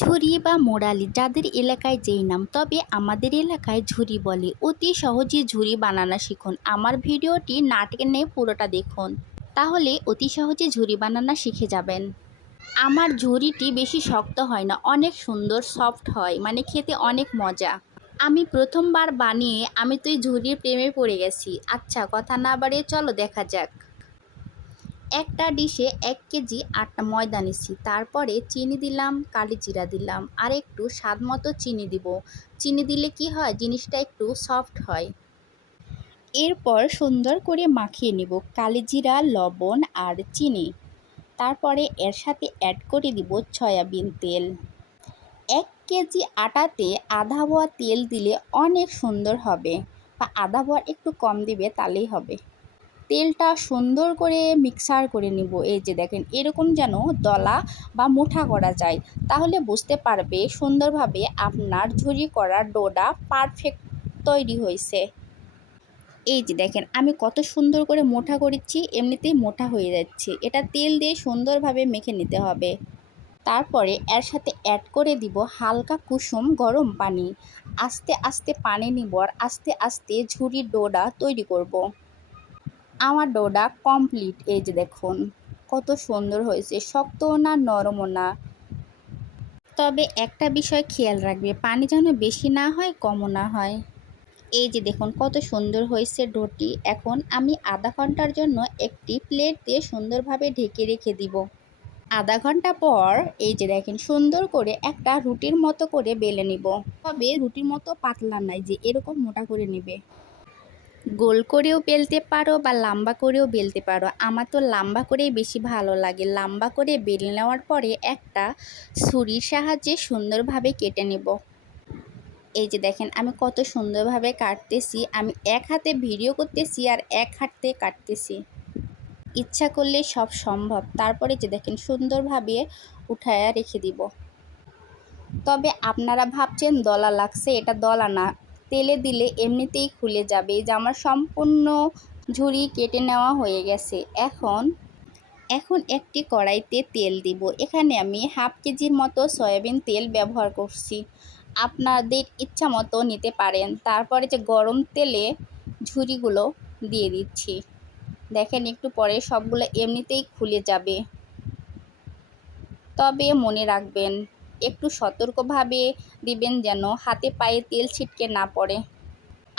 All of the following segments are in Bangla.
ঝুরি বা মোরালি যাদের এলাকায় যেই নাম, তবে আমাদের এলাকায় ঝুরি বলে। অতি সহজে ঝুরি বানানো শিখুন। আমার ভিডিওটি না টেনে পুরোটা দেখুন, তাহলে অতি সহজে ঝুরি বানানো শিখে যাবেন। আমার ঝুরিটি বেশি শক্ত হয় না, অনেক সুন্দর সফট হয়, মানে খেতে অনেক মজা। আমি প্রথমবার বানিয়ে আমি তো এই ঝুরির প্রেমে পড়ে গেছি। আচ্ছা, কথা না বাড়িয়ে চলো দেখা যাক। একটা ডিশে 1 কেজি আটা ময়দা নিচ্ছি, তারপরে চিনি দিলাম, কালি জিরা দিলাম, আর একটু স্বাদ মতো চিনি দিব। চিনি দিলে কি হয়, জিনিসটা একটু সফট হয়। এরপর সুন্দর করে মাখিয়ে নিব কালি জিরা, লবণ আর চিনি। তারপরে এর সাথে অ্যাড করে দিব সয়াবিন তেল। 1 কেজি আটাতে আধা পোয়া তেল দিলে অনেক সুন্দর হবে, বা আধা পোয়া একটু কম দিবে তাহলেই হবে। তেলটা সুন্দর করে মিক্সার করে নিব। এই যে দেখেন, এরকম যেন দলা বা মুঠা করা যায়, তাহলে বুঝতে পারবে সুন্দরভাবে আপনার ঝুরি করার ডোটা পারফেক্ট তৈরি হয়েছে। এই যে দেখেন, আমি কত সুন্দর করে মোটা করেছি, এমনিতেই মোটা হয়ে যাচ্ছে। এটা তেল দিয়ে সুন্দরভাবে মেখে নিতে হবে। তারপরে এর সাথে অ্যাড করে দিব হালকা কুসুম গরম পানি। আস্তে আস্তে পানি নিব আর আস্তে আস্তে ঝুরির ডোটা তৈরি করব। আমার ডোটা কমপ্লিট। এই যে দেখুন কত সুন্দর হয়েছে, শক্তও না নরমও না। তবে একটা বিষয় খেয়াল রাখবে, পানি যেন বেশি না হয় কমও না হয়। এই যে দেখুন কত সুন্দর হয়েছে ডোটি। এখন আমি আধা ঘন্টার জন্য একটি প্লেট দিয়ে সুন্দরভাবে ঢেকে রেখে দিব। আধা ঘন্টা পর এই যে দেখেন, সুন্দর করে একটা রুটির মতো করে বেলে নিব। তবে রুটির মতো পাতলা নাই, যে এরকম মোটা করে নেবে। গোল করেও বেলতে পারো বা লম্বা করেও বেলতে পারো। আমার তো লম্বা করেই বেশি ভালো লাগে। লম্বা করে বেলে নেওয়ার পরে একটা ছুরির সাহায্যে সুন্দরভাবে কেটে নেব। এই যে দেখেন আমি কত সুন্দরভাবে কাটতেছি। আমি এক হাতে ভিডিও করতেছি আর এক হাতে কাটতেছি। ইচ্ছা করলে সব সম্ভব। তারপরে যে দেখেন সুন্দরভাবে উঠায়া রেখে দিব। তবে আপনারা ভাবছেন দলা লাগছে, এটা দলা না, তেলে দিলে এমনিতেই খুলে যাবে। এই যে আমার সম্পূর্ণ ঝুরি কেটে নেওয়া হয়ে গেছে। এখন একটি কড়াইতে তেল দিব। এখানে আমি হাফ কেজির মতো সয়াবিন তেল ব্যবহার করছি, আপনাদের ইচ্ছা মতো নিতে পারেন। তারপরে যে গরম তেলে ঝুরিগুলো দিয়ে দিচ্ছি। দেখেন একটু পরে সবগুলো এমনিতেই খুলে যাবে। তবে মনে রাখবেন, একটু সতর্কভাবে দিবেন যেন হাতে পায়ে তেল ছিটকে না পড়ে।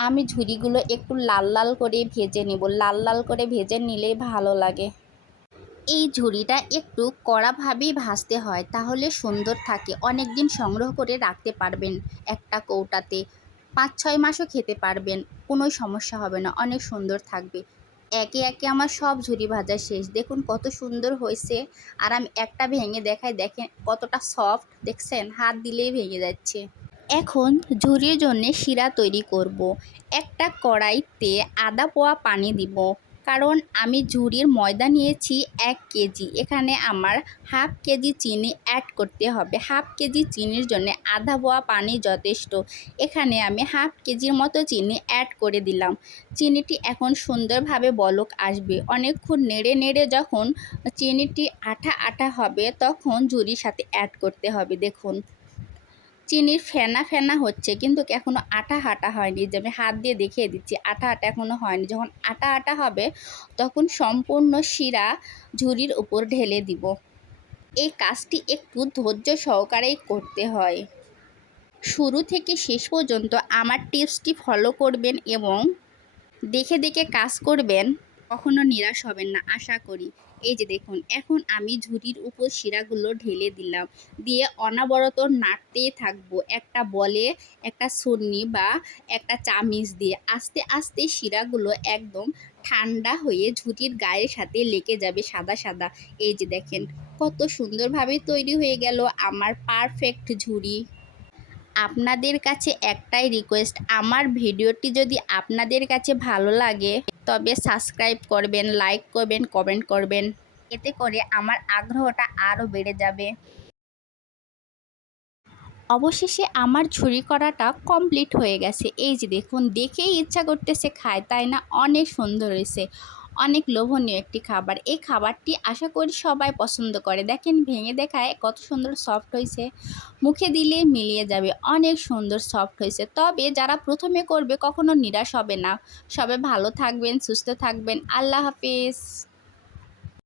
আমি ঝুরিগুলো একটু লাল লাল করে ভেজে নেব। লাল লাল করে ভেজে নিলেই ভালো লাগে। এই ঝুরিটা একটু কড়াভাবেই ভাজতে হয়, তাহলে সুন্দর থাকে। অনেক দিন সংগ্রহ করে রাখতে পারবেন একটা কৌটাতে। 5-6 মাসও খেতে পারবেন, কোনো সমস্যা হবে না, অনেক সুন্দর থাকবে। একে একে আমার সব ঝুরি ভাজা শেষ। দেখুন কত সুন্দর হয়েছে। আর আমি একটা ভেঙে দেখাই, দেখেন কতটা সফট, দেখছেন হাত দিলেই ভেঙে যাচ্ছে। এখন ঝুরির জন্য শিরা তৈরি করব। একটা কড়াইতে আধা পোয়া পানি দিব, কারণ আমি ঝুরির ময়দা নিয়েছি 1 কেজি। এখানে আমার হাফ কেজি চিনি অ্যাড করতে হবে। হাফ কেজি চিনির জন্য আধা পোয়া পানি যথেষ্ট। এখানে আমি হাফ কেজির মতো চিনি অ্যাড করে দিলাম। চিনিটি এখন সুন্দরভাবে বলক আসবে। অনেকক্ষণ নেড়ে নেড়ে যখন চিনিটি আঠা আঠা হবে, তখন ঝুরির সাথে অ্যাড করতে হবে। দেখুন চিনির ফেনা ফেনা হচ্ছে, কিন্তু এখনও আটা আটা হয়নি। যে আমি হাত দিয়ে দেখিয়ে দিচ্ছি, আটা আটা এখনও হয়নি। যখন আটা আটা হবে, তখন সম্পূর্ণ শিরা ঝুরির উপর ঢেলে দিব। এই কাজটি একটু ধৈর্য সহকারেই করতে হয়। শুরু থেকে শেষ পর্যন্ত আমার টিপসটি ফলো করবেন এবং দেখে দেখে কাজ করবেন, কখনো নিরাশ হবেন না আশা করি। এই যে দেখুন, এখন আমি ঝুরির উপর শিরাগুলো ঢেলে দিলাম, দিয়ে অনবরত নাড়তেই থাকবো। একটা বলে, একটা ছুরি বা একটা চামিচ দিয়ে আস্তে আস্তে শিরাগুলো একদম ঠান্ডা হয়ে ঝুরির গায়ের সাথে লেগে যাবে সাদা সাদা। এই যে দেখেন কত সুন্দরভাবে তৈরি হয়ে গেল আমার পারফেক্ট ঝুরি। আপনাদের কাছে একটাই রিকোয়েস্ট, আমার ভিডিওটি যদি আপনাদের কাছে ভালো লাগে তবে সাবস্ক্রাইব করবেন, লাইক করবেন, কমেন্ট করবেন। এতে করে আমার আগ্রহটা আরও বেড়ে যাবে। অবশেষে আমার ঝুরি করাটা কমপ্লিট হয়ে গেছে। এই যে দেখুন, দেখেই ইচ্ছা করতেছে খায়, তাই না? অনেক সুন্দর হয়েছে, অনেক লোভনীয় একটি খাবার। এই খাবারটি আশা করি সবাই পছন্দ করে। দেখেন ভেঙে দেখায় কত সুন্দর সফট হয়েছে, মুখে দিলে মিলিয়ে যাবে, অনেক সুন্দর সফট হয়েছে। তবে যারা প্রথমে করবে কখনো নিরাশ হবে না। সবাই ভালো থাকবেন, সুস্থ থাকবেন। আল্লাহ হাফেজ।